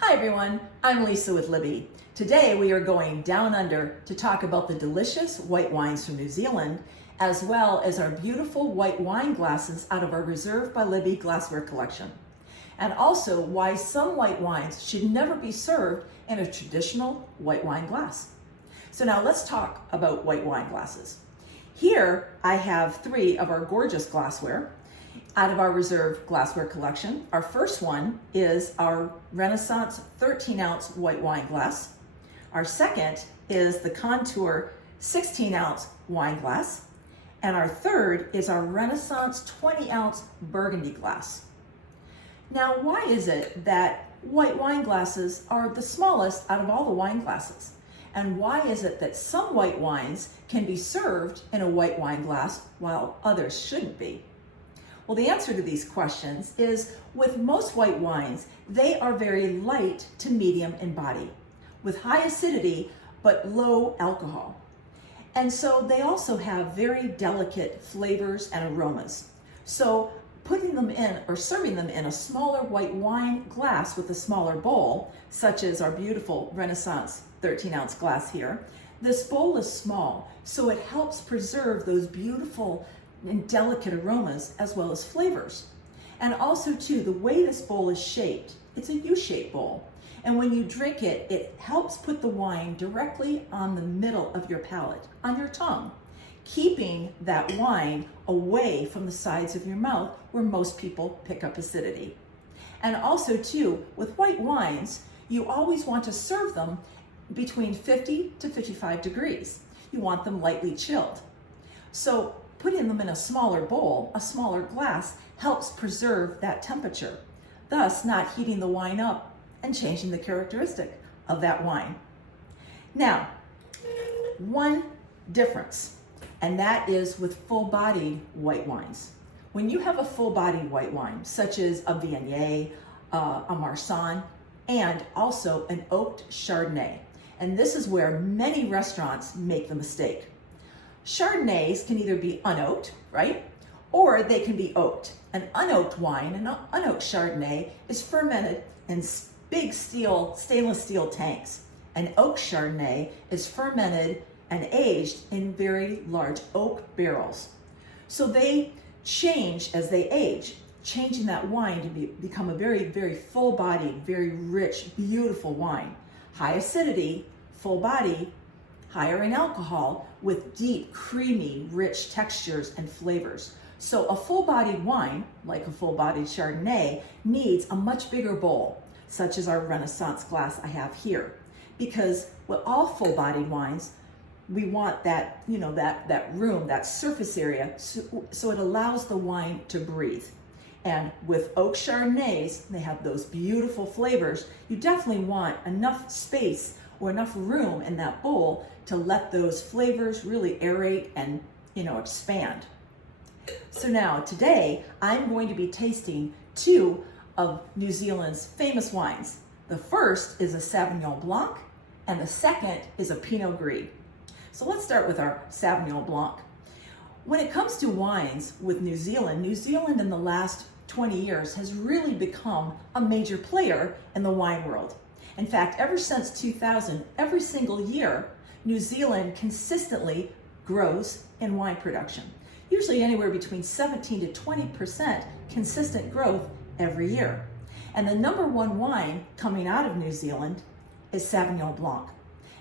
Hi everyone, I'm Lisa with Libby. Today we are going down under to talk about the delicious white wines from New Zealand, as well as our beautiful white wine glasses out of our Reserve by Libby glassware collection. And also why some white wines should never be served in a traditional white wine glass. So now let's talk about white wine glasses. Here I have 3 of our gorgeous glassware out of our Reserve glassware collection. Our first one is our Renaissance 13-ounce white wine glass. Our second is the Contour 16-ounce wine glass. And our third is our Renaissance 20-ounce Burgundy glass. Now, why is it that white wine glasses are the smallest out of all the wine glasses? And why is it that some white wines can be served in a white wine glass while others shouldn't be? Well, the answer to these questions is with most white wines, they are very light to medium in body, with high acidity but low alcohol. And so they also have very delicate flavors and aromas. So putting them in or serving them in a smaller white wine glass with a smaller bowl, such as our beautiful Renaissance 13-ounce glass here, this bowl is small, so it helps preserve those beautiful and delicate aromas as well as flavors. And also too, the way this bowl is shaped, it's a U-shaped bowl. And when you drink it, it helps put the wine directly on the middle of your palate, on your tongue, keeping that wine away from the sides of your mouth where most people pick up acidity. And also too, with white wines, you always want to serve them between 50 to 55 degrees. You want them lightly chilled. So putting them in a smaller bowl, a smaller glass, helps preserve that temperature, thus not heating the wine up and changing the characteristic of that wine. Now, one difference, and that is with full-bodied white wines. When you have a full-bodied white wine, such as a Viognier, a Marsanne, and also an oaked Chardonnay, and this is where many restaurants make the mistake. Chardonnays can either be unoaked, right? Or they can be oaked. An unoaked wine, an unoaked Chardonnay, is fermented in big stainless steel tanks. An oak Chardonnay is fermented and aged in very large oak barrels. So they change as they age, changing that wine to become a very, very full-bodied, very rich, beautiful wine. High acidity, full body, higher in alcohol, with deep, creamy, rich textures and flavors. So a full-bodied wine, like a full-bodied Chardonnay, needs a much bigger bowl, such as our Renaissance glass I have here. Because with all full-bodied wines, we want that, that room, that surface area, so it allows the wine to breathe. And with oak Chardonnays, they have those beautiful flavors. You definitely want enough space or enough room in that bowl to let those flavors really aerate and, expand. So now today, I'm going to be tasting 2 of New Zealand's famous wines. The first is a Sauvignon Blanc, and the second is a Pinot Gris. So let's start with our Sauvignon Blanc. When it comes to wines with New Zealand in the last 20 years has really become a major player in the wine world. In fact, ever since 2000, every single year, New Zealand consistently grows in wine production. Usually anywhere between 17 to 20% consistent growth every year. And the #1 wine coming out of New Zealand is Sauvignon Blanc.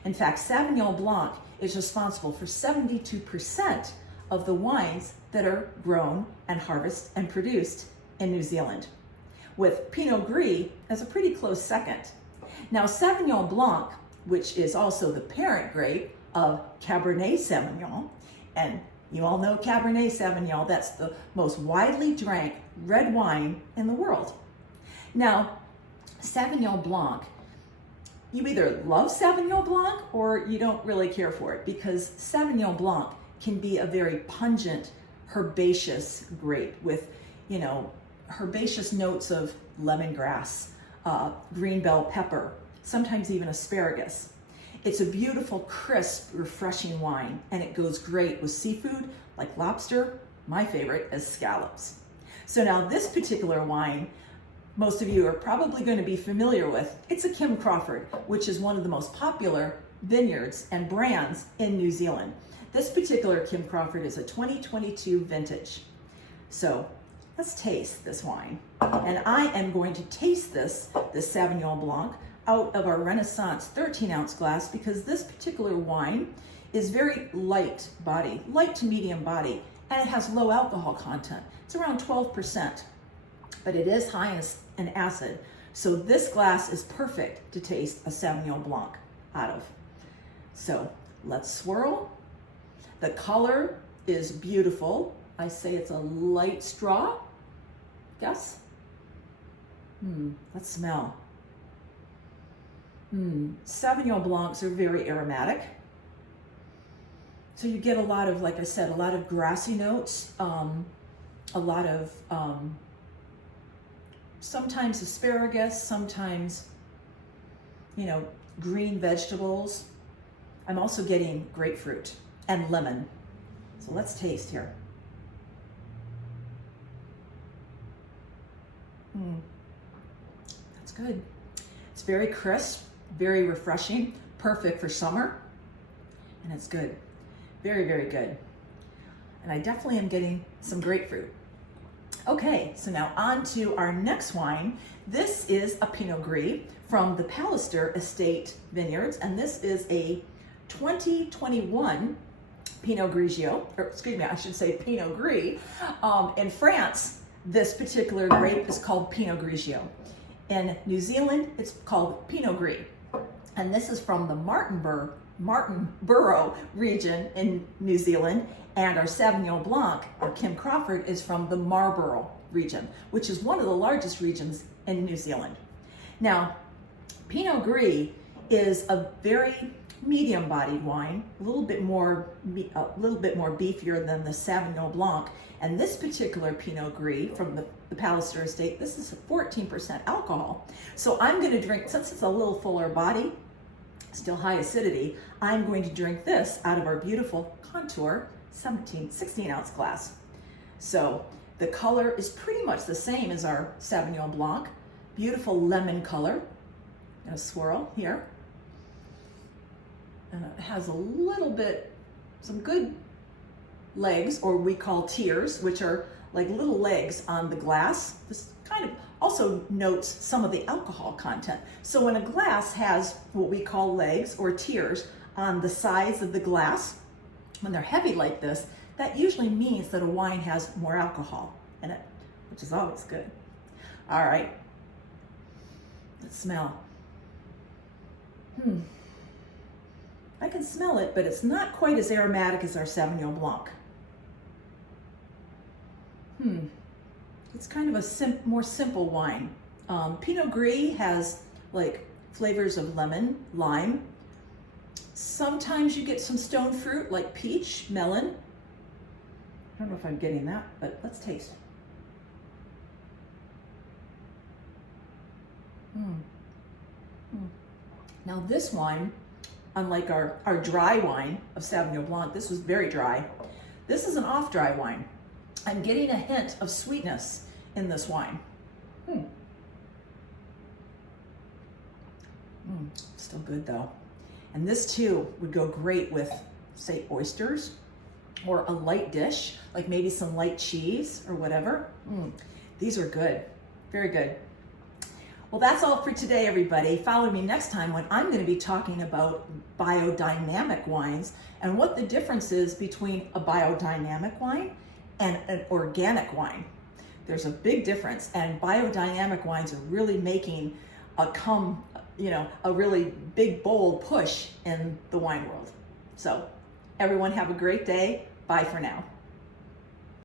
In fact, Sauvignon Blanc is responsible for 72% of the wines that are grown and harvested and produced in New Zealand, with Pinot Gris as a pretty close second. Now, Sauvignon Blanc, which is also the parent grape of Cabernet Sauvignon, and you all know Cabernet Sauvignon, that's the most widely drank red wine in the world. Now, Sauvignon Blanc, you either love Sauvignon Blanc or you don't really care for it, because Sauvignon Blanc can be a very pungent, herbaceous grape with, herbaceous notes of lemongrass, green bell pepper, sometimes even asparagus. It's a beautiful, crisp, refreshing wine, and it goes great with seafood like lobster, my favorite, as scallops. So now this particular wine most of you are probably going to be familiar with. It's a Kim Crawford, which is one of the most popular vineyards and brands in New Zealand. This particular Kim Crawford is a 2022 vintage. So let's taste this wine. And I am going to taste this Sauvignon Blanc out of our Renaissance 13-ounce glass, because this particular wine is very light body, light to medium body, and it has low alcohol content. It's around 12%, but it is high in acid. So this glass is perfect to taste a Sauvignon Blanc out of. So let's swirl. The color is beautiful. I say it's a light straw. Guess? Let's smell. Sauvignon Blancs are very aromatic. So you get a lot of, like I said, a lot of grassy notes, a lot of sometimes asparagus, sometimes, you know, green vegetables. I'm also getting grapefruit and lemon. So let's taste here. That's good. It's very crisp, very refreshing, perfect for summer, and it's good. Very, very good. And I definitely am getting some grapefruit. Okay, so now on to our next wine. This is a Pinot Gris from the Pallister Estate Vineyards, and this is a 2021 Pinot Grigio, or excuse me, I should say Pinot Gris. In France, this particular grape is called Pinot Grigio. In New Zealand, it's called Pinot Gris. And this is from the Martinborough region in New Zealand, and our Sauvignon Blanc, or Kim Crawford, is from the Marlborough region, which is one of the largest regions in New Zealand. Now, Pinot Gris is a very medium-bodied wine, a little bit more beefier than the Sauvignon Blanc. And this particular Pinot Gris from the Pallister Estate, this is 14% alcohol. So I'm going to drink, since it's a little fuller body, still high acidity, I'm going to drink this out of our beautiful Contour 16-ounce glass. So the color is pretty much the same as our Sauvignon Blanc. Beautiful lemon color. I'm going to swirl here. And it has a little bit, some good legs, or we call tears, which are like little legs on the glass. This kind of also notes some of the alcohol content. So when a glass has what we call legs or tears on the sides of the glass, when they're heavy like this, that usually means that a wine has more alcohol in it, which is always good. All right, let's smell. I can smell it, but it's not quite as aromatic as our Sauvignon Blanc. It's kind of a more simple wine. Pinot Gris has like flavors of lemon, lime. Sometimes you get some stone fruit like peach, melon. I don't know if I'm getting that, but let's taste. Now this wine, unlike our dry wine of Sauvignon Blanc, this was very dry. This is an off-dry wine. I'm getting a hint of sweetness in this wine. Still good though. And this too would go great with, say, oysters or a light dish, like maybe some light cheese or whatever. These are good, very good. Well, that's all for today, everybody. Follow me next time when I'm going to be talking about biodynamic wines and what the difference is between a biodynamic wine and an organic wine. There's a big difference, and biodynamic wines are really making a really big, bold push in the wine world. So everyone have a great day. Bye for now.